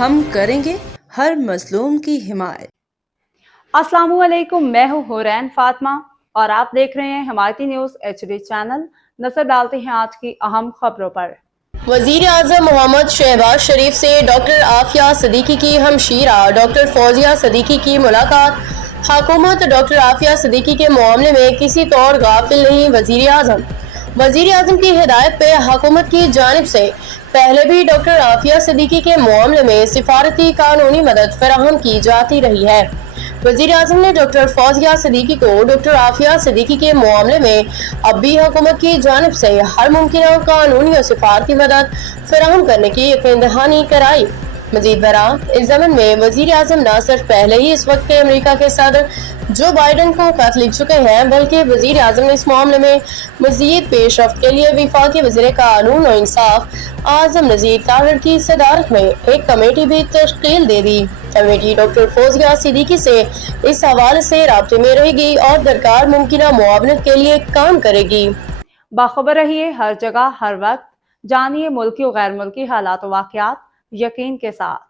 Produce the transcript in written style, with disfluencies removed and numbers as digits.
ہم کریں گے ہر مظلوم کی حمایت۔ السلام علیکم، میں ہوں حورین فاطمہ اور آپ دیکھ رہے ہیں حمایتی نیوز HD چینل۔ نظر ڈالتے ہیں آج کی اہم خبروں پر۔ وزیر اعظم محمد شہباز شریف سے ڈاکٹر عافیہ صدیقی کی ہمشیرہ ڈاکٹر فوزیہ صدیقی کی ملاقات۔ حکومت ڈاکٹر عافیہ صدیقی کے معاملے میں کسی طور غافل نہیں، وزیر اعظم کی ہدایت پہ حکومت کی جانب سے پہلے بھی ڈاکٹر عافیہ صدیقی کے معاملے میں سفارتی قانونی مدد فراہم کی جاتی رہی ہے۔ وزیر اعظم نے ڈاکٹر فوزیہ صدیقی کو ڈاکٹر عافیہ صدیقی کے معاملے میں اب بھی حکومت کی جانب سے ہر ممکنہ قانونی اور سفارتی مدد فراہم کرنے کی یقین دہانی کرائی۔ مزید برآں اس ضمن میں وزیر اعظم نہ صرف پہلے ہی اس وقت کے امریکہ کے صدر جو بائیڈن کو خط لکھ چکے ہیں، بلکہ وزیر اعظم نے اس معاملے میں مزید پیش رفت کے لیے وفاقی وزیر قانون و انصاف اعظم نذیر طاہر کی صدارت میں ایک کمیٹی بھی تشکیل دے دی۔ کمیٹی ڈاکٹر فوزیہ صدیقی سے اس حوالے سے رابطے میں رہے گی اور درکار ممکنہ معاونت کے لیے کام کرے گی۔ باخبر رہیے ہر جگہ ہر وقت، جانیے ملکی و غیر ملکی حالات و واقعات یقین کے ساتھ۔